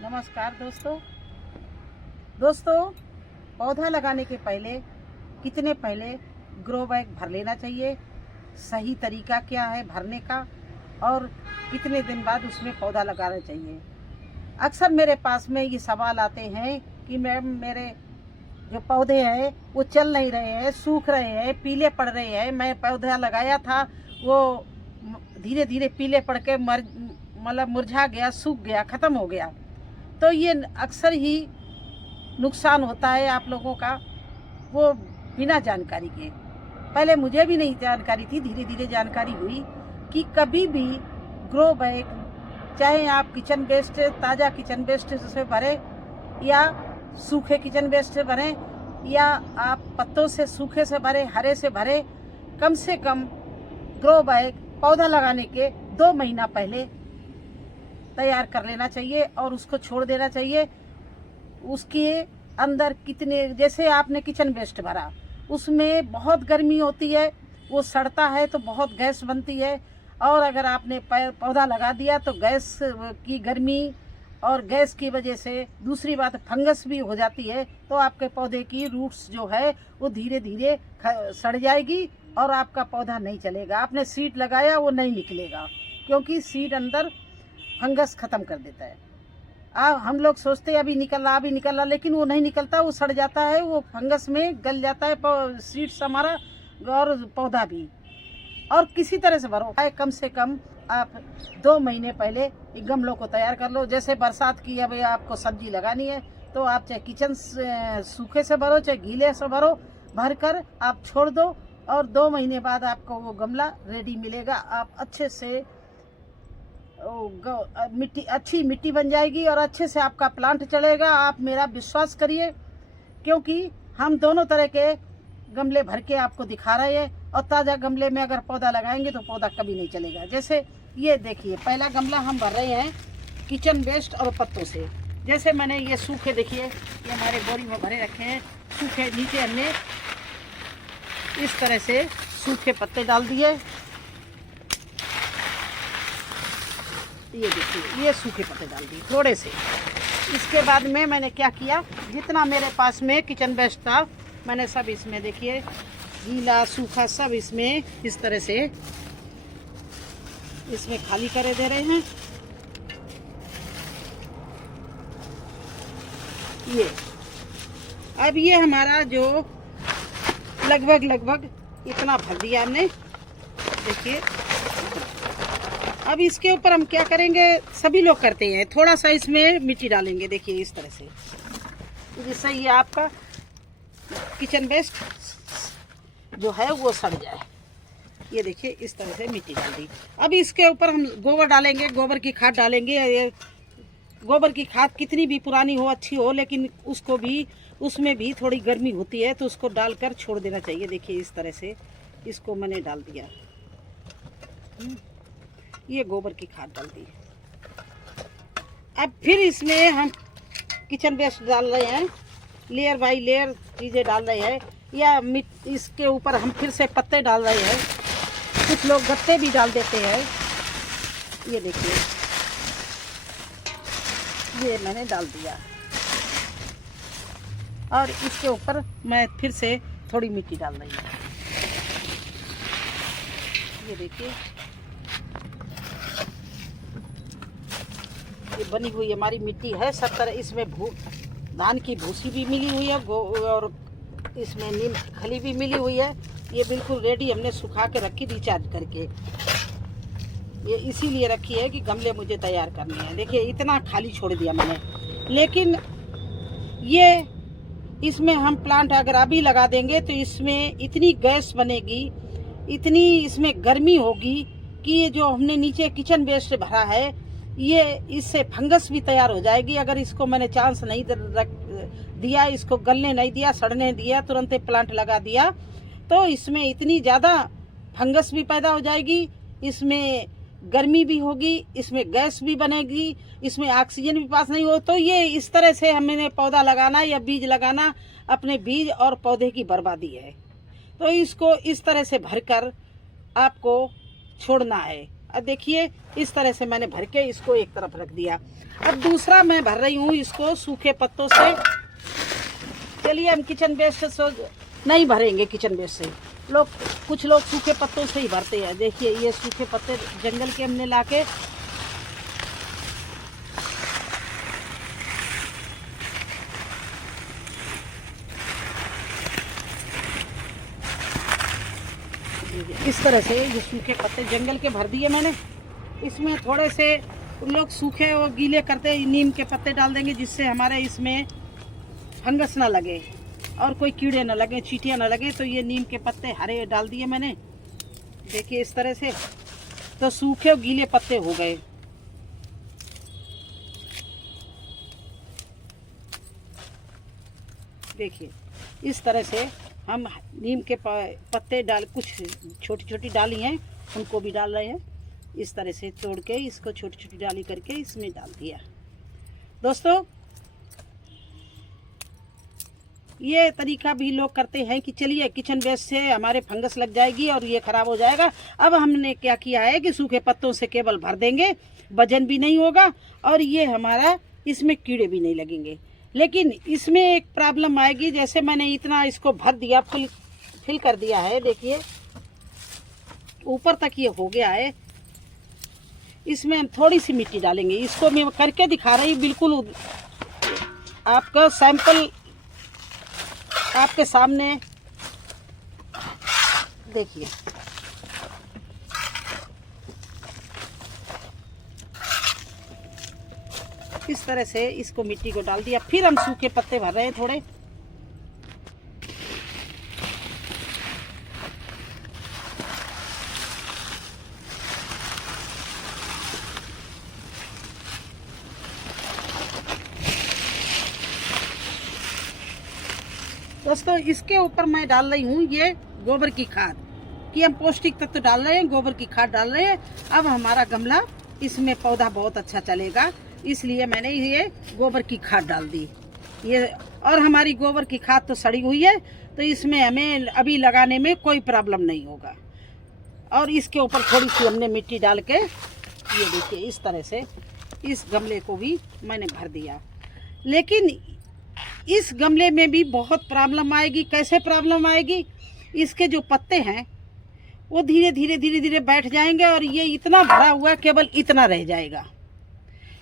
नमस्कार दोस्तों पौधा लगाने के पहले कितने पहले ग्रो बैग भर लेना चाहिए, सही तरीका क्या है भरने का और कितने दिन बाद उसमें पौधा लगाना चाहिए। अक्सर मेरे पास में ये सवाल आते हैं कि मैम मेरे जो पौधे हैं वो चल नहीं रहे हैं, सूख रहे हैं, पीले पड़ रहे हैं। मैं पौधा लगाया था वो धीरे धीरे पीले पड़ के मतलब मुरझा गया, सूख गया, ख़त्म हो गया। तो ये अक्सर ही नुकसान होता है आप लोगों का, वो बिना जानकारी के। पहले मुझे भी नहीं जानकारी थी, धीरे धीरे जानकारी हुई कि कभी भी ग्रो बैग चाहे आप किचन वेस्ट, ताज़ा किचन वेस्ट से भरें या सूखे किचन वेस्ट से भरें या आप पत्तों से सूखे से भरें, हरे से भरें, कम से कम ग्रो बैग पौधा लगाने के 2 महीना पहले तैयार कर लेना चाहिए और उसको छोड़ देना चाहिए। उसके अंदर कितने, जैसे आपने किचन वेस्ट भरा, उसमें बहुत गर्मी होती है, वो सड़ता है तो बहुत गैस बनती है। और अगर आपने पौधा लगा दिया तो गैस की गर्मी और गैस की वजह से दूसरी बात फंगस भी हो जाती है, तो आपके पौधे की रूट्स जो है वो धीरे धीरे सड़ जाएगी और आपका पौधा नहीं चलेगा। आपने सीड लगाया वो नहीं निकलेगा, क्योंकि सीड अंदर फंगस ख़त्म कर देता है। हम लोग सोचते हैं अभी निकल रहा, लेकिन वो नहीं निकलता, वो सड़ जाता है, वो फंगस में गल जाता है सीड्स हमारा और पौधा भी। और किसी तरह से भरो, कम से कम आप 2 महीने पहले गमलों को तैयार कर लो। जैसे बरसात की अब आपको सब्जी लगानी है तो आप चाहे किचन सूखे से भरो चाहे गीले से भरो, भर कर आप छोड़ दो और 2 महीने बाद आपको वो गमला रेडी मिलेगा। आप अच्छे से अच्छी मिट्टी बन जाएगी और अच्छे से आपका प्लांट चलेगा। आप मेरा विश्वास करिए, क्योंकि हम दोनों तरह के गमले भर के आपको दिखा रहे हैं। और ताज़ा गमले में अगर पौधा लगाएंगे तो पौधा कभी नहीं चलेगा। जैसे ये देखिए, पहला गमला हम भर रहे हैं किचन वेस्ट और पत्तों से। जैसे मैंने ये सूखे, देखिए ये हमारे बोरी में भरे रखे हैं सूखे, नीचे हमने इस तरह से सूखे पत्ते डाल दिए। ये देखिए ये सूखे पत्ते डाल दिए थोड़े से। इसके बाद में मैंने क्या किया, जितना मेरे पास में किचन वेस्ट था मैंने सब इसमें, देखिए गीला सूखा सब इसमें इस तरह से इसमें खाली करे दे रहे हैं। ये अब ये हमारा जो लगभग इतना भर दिया हमने, देखिए। अब इसके ऊपर हम क्या करेंगे, सभी लोग करते हैं, थोड़ा सा इसमें मिट्टी डालेंगे, देखिए इस तरह से, जिससे ये आपका किचन वेस्ट जो है वो सड़ जाए। ये देखिए इस तरह से मिट्टी डाल दी। अब इसके ऊपर हम गोबर डालेंगे, गोबर की खाद डालेंगे। ये गोबर की खाद कितनी भी पुरानी हो, अच्छी हो, लेकिन उसको भी, उसमें भी थोड़ी गर्मी होती है, तो उसको डालकर छोड़ देना चाहिए। देखिए इस तरह से इसको मैंने डाल दिया, ये गोबर की खाद डाल दी। अब फिर इसमें हम किचन वेस्ट डाल रहे हैं, लेयर बाई लेयर चीज़ें डाल रहे हैं, या इसके ऊपर हम फिर से पत्ते डाल रहे हैं। कुछ लोग गत्ते भी डाल देते हैं। ये देखिए ये मैंने डाल दिया और इसके ऊपर मैं फिर से थोड़ी मिट्टी डाल रही हूँ। ये देखिए ये बनी हुई हमारी मिट्टी है। सब तरह इसमें धान की भूसी भी मिली हुई है और इसमें नीम की खली भी मिली हुई है। ये बिल्कुल रेडी हमने सुखा के रखी, रिचार्ज करके। ये इसीलिए रखी है कि गमले मुझे तैयार करने हैं। देखिए इतना खाली छोड़ दिया मैंने, लेकिन ये इसमें हम प्लांट अगर अभी लगा देंगे तो इसमें इतनी गैस बनेगी, इतनी इसमें गर्मी होगी कि ये जो हमने नीचे किचन वेस्ट भरा है ये, इससे फंगस भी तैयार हो जाएगी। अगर इसको मैंने चांस नहीं दिया, इसको गलने नहीं दिया, सड़ने दिया, तुरंत प्लांट लगा दिया, तो इसमें इतनी ज़्यादा फंगस भी पैदा हो जाएगी, इसमें गर्मी भी होगी, इसमें गैस भी बनेगी, इसमें ऑक्सीजन भी पास नहीं हो। तो ये इस तरह से हमें पौधा लगाना या बीज लगाना अपने बीज और पौधे की बर्बादी है। तो इसको इस तरह से भरकर आपको छोड़ना है। अब देखिए इस तरह से मैंने भर के इसको एक तरफ रख दिया। अब दूसरा मैं भर रही हूँ इसको सूखे पत्तों से। चलिए हम किचन वेस्ट से नहीं भरेंगे, किचन वेस्ट से कुछ लोग सूखे पत्तों से ही भरते हैं। देखिए ये सूखे पत्ते जंगल के हमने लाके इस तरह से ये सूखे पत्ते जंगल के भर दिए मैंने। इसमें थोड़े से लोग सूखे और गीले करते नीम के पत्ते डाल देंगे, जिससे हमारे इसमें फंगस ना लगे और कोई कीड़े ना लगे, चींटियाँ ना लगे। तो ये नीम के पत्ते हरे डाल दिए मैंने। देखिए इस तरह से तो सूखे और गीले पत्ते हो गए। देखिए इस तरह से हम नीम के पत्ते डाल, कुछ छोटी छोटी डाली हैं उनको भी डाल रहे हैं। इस तरह से तोड़ के इसको छोटी छोटी डाली करके इसमें डाल दिया। दोस्तों ये तरीका भी लोग करते हैं कि चलिए किचन वेस्ट से हमारे फंगस लग जाएगी और ये खराब हो जाएगा। अब हमने क्या किया है कि सूखे पत्तों से केवल भर देंगे, वजन भी नहीं होगा और ये हमारा इसमें कीड़े भी नहीं लगेंगे। लेकिन इसमें एक प्रॉब्लम आएगी, जैसे मैंने इतना इसको भर दिया, फिल कर दिया है, देखिए ऊपर तक ये हो गया है। इसमें हम थोड़ी सी मिट्टी डालेंगे। इसको मैं करके दिखा रही हूँ, बिल्कुल आपका सैंपल आपके सामने। देखिए इस तरह से इसको मिट्टी को डाल दिया। फिर हम सूखे पत्ते भर रहे हैं थोड़े। दोस्तों इसके ऊपर मैं डाल रही हूँ ये गोबर की खाद, कि हम पौष्टिक तत्व डाल रहे हैं, गोबर की खाद डाल रहे हैं। अब हमारा गमला, इसमें पौधा बहुत अच्छा चलेगा, इसलिए मैंने ये गोबर की खाद डाल दी। ये और हमारी गोबर की खाद तो सड़ी हुई है, तो इसमें हमें अभी लगाने में कोई प्रॉब्लम नहीं होगा। और इसके ऊपर थोड़ी सी हमने मिट्टी डाल के, ये देखिए इस तरह से इस गमले को भी मैंने भर दिया। लेकिन इस गमले में भी बहुत प्रॉब्लम आएगी। कैसे प्रॉब्लम आएगी? इसके जो पत्ते हैं वो धीरे धीरे बैठ जाएंगे और ये इतना भरा हुआ केवल इतना रह जाएगा।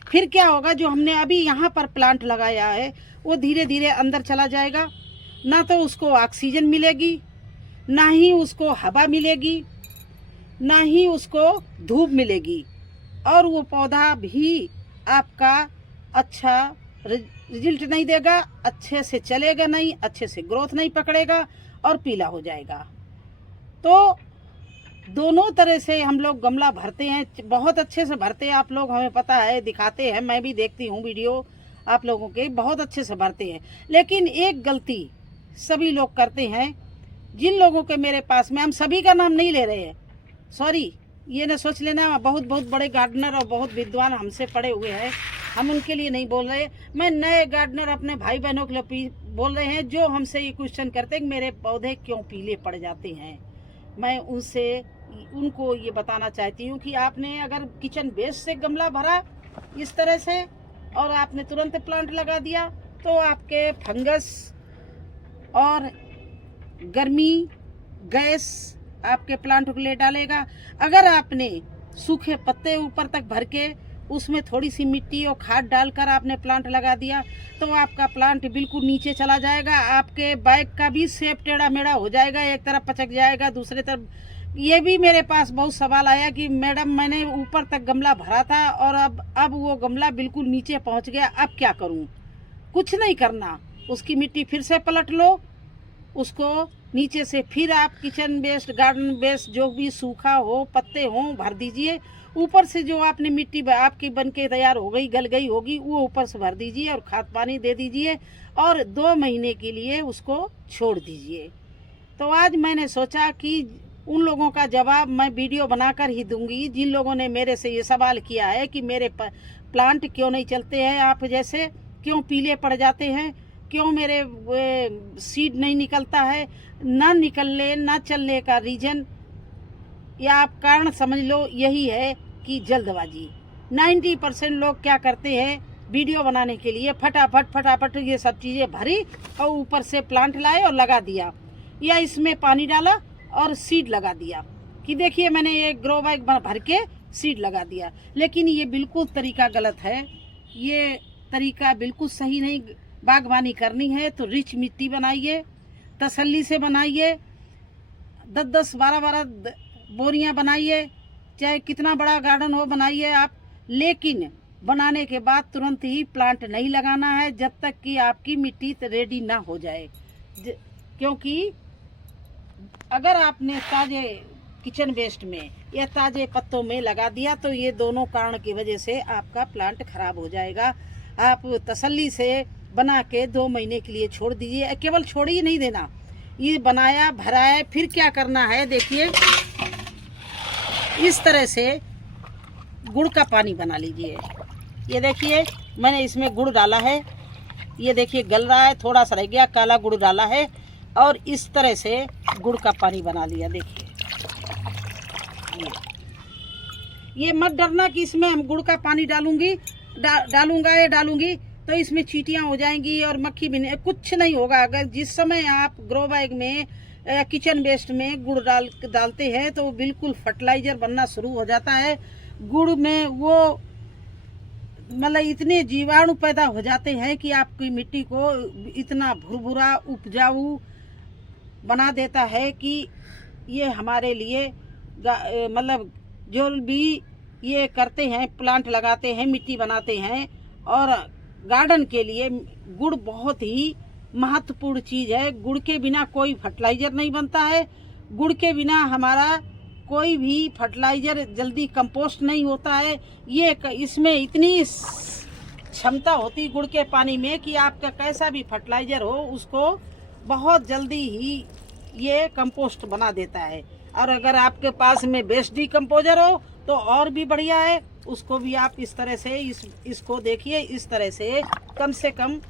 फिर क्या होगा, जो हमने अभी यहाँ पर प्लांट लगाया है वो धीरे धीरे अंदर चला जाएगा। ना तो उसको ऑक्सीजन मिलेगी, ना ही उसको हवा मिलेगी, ना ही उसको धूप मिलेगी, और वो पौधा भी आपका अच्छा रिजल्ट नहीं देगा, अच्छे से चलेगा नहीं, अच्छे से ग्रोथ नहीं पकड़ेगा और पीला हो जाएगा। तो दोनों तरह से हम लोग गमला भरते हैं, बहुत अच्छे से भरते हैं। आप लोग, हमें पता है, दिखाते हैं, मैं भी देखती हूँ वीडियो आप लोगों के, बहुत अच्छे से भरते हैं। लेकिन एक गलती सभी लोग करते हैं, जिन लोगों के मेरे पास में, हम सभी का नाम नहीं ले रहे हैं, सॉरी, ये ना सोच लेना बहुत बहुत बड़े गार्डनर और बहुत विद्वान हमसे पड़े हुए हैं, हम उनके लिए नहीं बोल रहे। मैं नए गार्डनर अपने भाई बहनों के लिए बोल रहे हैं, जो हमसे ये क्वेश्चन करते हैं कि मेरे पौधे क्यों पीले पड़ जाते हैं। मैं उनको ये बताना चाहती हूँ कि आपने अगर किचन वेस्ट से गमला भरा इस तरह से और आपने तुरंत प्लांट लगा दिया, तो आपके फंगस और गर्मी, गैस आपके प्लांट को ले डालेगा। अगर आपने सूखे पत्ते ऊपर तक भर के उसमें थोड़ी सी मिट्टी और खाद डालकर आपने प्लांट लगा दिया, तो आपका प्लांट बिल्कुल नीचे चला जाएगा। आपके बैग का भी शेप टेढ़ा मेढ़ा हो जाएगा, एक तरफ पचक जाएगा, दूसरे तरफ। ये भी मेरे पास बहुत सवाल आया कि मैडम मैंने ऊपर तक गमला भरा था और अब वो गमला बिल्कुल नीचे पहुंच गया, अब क्या करूं? कुछ नहीं करना, उसकी मिट्टी फिर से पलट लो, उसको नीचे से फिर आप किचन वेस्ट, गार्डन वेस्ट, जो भी सूखा हो, पत्ते हों, भर दीजिए। ऊपर से जो आपने मिट्टी आपकी बन के तैयार हो गई, गल गई होगी, वो ऊपर से भर दीजिए और खाद पानी दे दीजिए और 2 महीने के लिए उसको छोड़ दीजिए। तो आज मैंने सोचा कि उन लोगों का जवाब मैं वीडियो बनाकर ही दूंगी, जिन लोगों ने मेरे से ये सवाल किया है कि मेरे प्लांट क्यों नहीं चलते हैं, आप जैसे क्यों पीले पड़ जाते हैं, क्यों मेरे सीड नहीं निकलता है। ना निकलने, ना चलने का रीज़न या आप कारण समझ लो यही है कि जल्दबाजी। 90% लोग क्या करते हैं, वीडियो बनाने के लिए फटाफट ये सब चीज़ें भरी और ऊपर से प्लांट लाए और लगा दिया, या इसमें पानी डाला और सीड लगा दिया कि देखिए मैंने ये ग्रो बैग भर के सीड लगा दिया। लेकिन ये बिल्कुल तरीका गलत है, ये तरीका बिल्कुल सही नहीं। बागवानी करनी है तो रिच मिट्टी बनाइए, तसल्ली से बनाइए, 10-10, 12-12 बोरियां बनाइए, चाहे कितना बड़ा गार्डन हो बनाइए आप। लेकिन बनाने के बाद तुरंत ही प्लांट नहीं लगाना है जब तक कि आपकी मिट्टी रेडी ना हो जाए। क्योंकि अगर आपने ताज़े किचन वेस्ट में या ताज़े पत्तों में लगा दिया तो ये दोनों कारण की वजह से आपका प्लांट खराब हो जाएगा। आप तसल्ली से बना के 2 महीने के लिए छोड़ दीजिए। केवल छोड़ ही नहीं देना, ये बनाया भराया फिर क्या करना है, देखिए इस तरह से गुड़ का पानी बना लीजिए। ये देखिए मैंने इसमें गुड़ डाला है, ये देखिए गल रहा है, थोड़ा सा रह गया, काला गुड़ डाला है और इस तरह से गुड़ का पानी बना लिया। देखिए ये मत डरना कि इसमें हम गुड़ का पानी डालूंगी तो इसमें चींटियां हो जाएंगी और मक्खी भी नहीं, कुछ नहीं होगा। अगर जिस समय आप ग्रो बैग में किचन वेस्ट में गुड़ डालते हैं तो बिल्कुल फर्टिलाइजर बनना शुरू हो जाता है। गुड़ में वो मतलब इतने जीवाणु पैदा हो जाते हैं कि आपकी मिट्टी को इतना भुरभुरा उपजाऊ बना देता है कि ये हमारे लिए मतलब जो भी ये करते हैं, प्लांट लगाते हैं, मिट्टी बनाते हैं और गार्डन के लिए गुड़ बहुत ही महत्वपूर्ण चीज़ है। गुड़ के बिना कोई फर्टिलाइजर नहीं बनता है, गुड़ के बिना हमारा कोई भी फर्टिलाइजर जल्दी कंपोस्ट नहीं होता है। ये इसमें इतनी क्षमता होती गुड़ के पानी में कि आपका कैसा भी फर्टिलाइजर हो उसको बहुत जल्दी ही ये कंपोस्ट बना देता है। और अगर आपके पास में बेस्ट डिकम्पोजर हो तो और भी बढ़िया है, उसको भी आप इस तरह से इसको देखिए, इस तरह से कम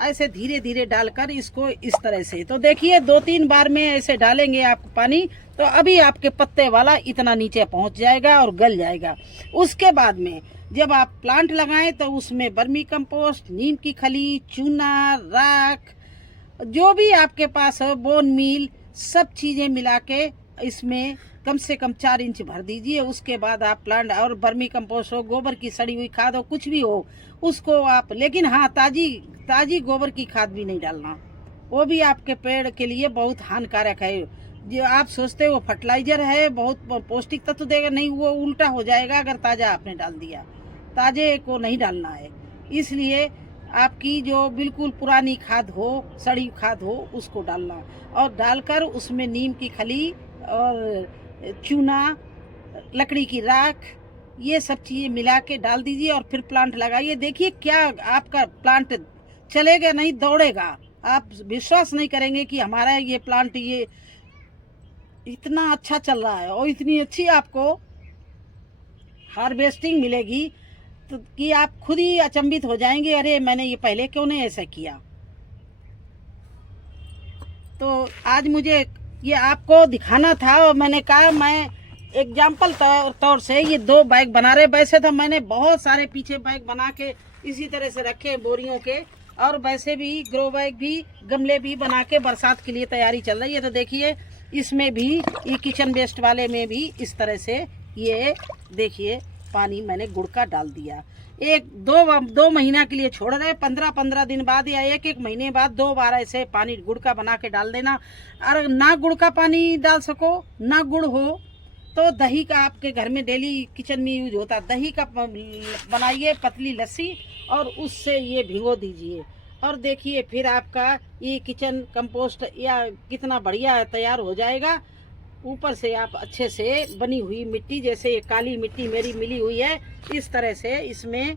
ऐसे धीरे धीरे डालकर इसको इस तरह से, तो देखिए 2-3 बार में ऐसे डालेंगे आप पानी तो अभी आपके पत्ते वाला इतना नीचे पहुंच जाएगा और गल जाएगा। उसके बाद में जब आप प्लांट लगाएं तो उसमें वर्मी कंपोस्ट, नीम की खली, चूना, राख, जो भी आपके पास हो, बोन मील, सब चीज़ें मिला के इसमें कम से कम 4 इंच भर दीजिए। उसके बाद आप प्लांट और वर्मी कंपोस्ट हो, गोबर की सड़ी हुई खाद हो, कुछ भी हो उसको आप, लेकिन हाँ ताजी गोबर की खाद भी नहीं डालना, वो भी आपके पेड़ के लिए बहुत हानिकारक है। जो आप सोचते हो फर्टिलाइजर है, बहुत पौष्टिक तत्व देगा, नहीं, वो उल्टा हो जाएगा अगर ताज़ा आपने डाल दिया। ताजे को नहीं डालना है, इसलिए आपकी जो बिल्कुल पुरानी खाद हो, सड़ी खाद हो, उसको डालना और डालकर उसमें नीम की खली और चूना, लकड़ी की राख, ये सब चीज़ें मिला के डाल दीजिए और फिर प्लांट लगाइए। देखिए क्या आपका प्लांट चलेगा नहीं, दौड़ेगा। आप विश्वास नहीं करेंगे कि हमारा ये प्लांट ये इतना अच्छा चल रहा है और इतनी अच्छी आपको हार्वेस्टिंग मिलेगी तो कि आप खुद ही अचंभित हो जाएंगे, अरे मैंने ये पहले क्यों नहीं ऐसा किया। तो आज मुझे ये आपको दिखाना था और मैंने कहा मैं एग्जाम्पल तौर से ये 2 बैग बना रहे। वैसे तो मैंने बहुत सारे पीछे बैग बना के इसी तरह से रखे बोरियों के, और वैसे भी ग्रो बैग भी, गमले भी बना के बरसात के लिए तैयारी चल रही है। तो देखिए इसमें भी, ये किचन वेस्ट वाले में भी इस तरह से ये देखिए पानी मैंने गुड़ का डाल दिया। 1-2 महीना के लिए छोड़ रहे, 15-15 दिन बाद या 1-1 महीने बाद 2 बार ऐसे पानी गुड़ का बना के डाल देना। और ना गुड़ का पानी डाल सको, ना गुड़ हो तो दही का आपके घर में डेली किचन में यूज होता, दही का बनाइए पतली लस्सी और उससे ये भिगो दीजिए और देखिए फिर आपका ये किचन कंपोस्ट या कितना बढ़िया तैयार हो जाएगा। ऊपर से आप अच्छे से बनी हुई मिट्टी, जैसे ये काली मिट्टी मेरी मिली हुई है, इस तरह से इसमें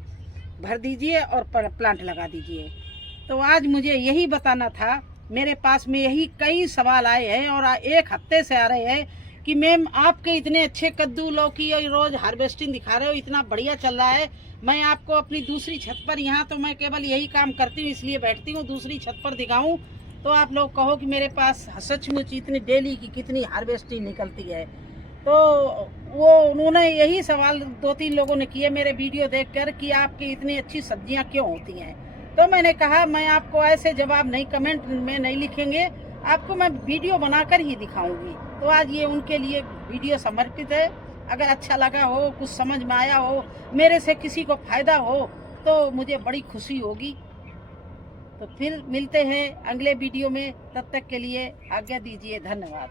भर दीजिए और प्लांट लगा दीजिए। तो आज मुझे यही बताना था। मेरे पास में यही कई सवाल आए हैं और 1 हफ्ते से आ रहे हैं कि मैम आपके इतने अच्छे कद्दू, लौकी और रोज हार्वेस्टिंग दिखा रहे हो, इतना बढ़िया चल रहा है। मैं आपको अपनी दूसरी छत पर, यहाँ तो मैं केवल यही काम करती हूँ इसलिए बैठती हूँ, दूसरी छत पर दिखाऊँ तो आप लोग कहो कि मेरे पास सचमुच इतनी डेली की कितनी हार्वेस्टिंग निकलती है। तो वो उन्होंने यही सवाल 2-3 लोगों ने किए मेरे वीडियो देखकर कि आपकी इतनी अच्छी सब्जियां क्यों होती हैं। तो मैंने कहा मैं आपको ऐसे जवाब नहीं, कमेंट में नहीं लिखेंगे, आपको मैं वीडियो बनाकर ही दिखाऊंगी। तो आज ये उनके लिए वीडियो समर्पित है। अगर अच्छा लगा हो, कुछ समझ में आया हो, मेरे से किसी को फायदा हो तो मुझे बड़ी खुशी होगी। तो फिर मिलते हैं अगले वीडियो में, तब तक के लिए आज्ञा दीजिए। धन्यवाद।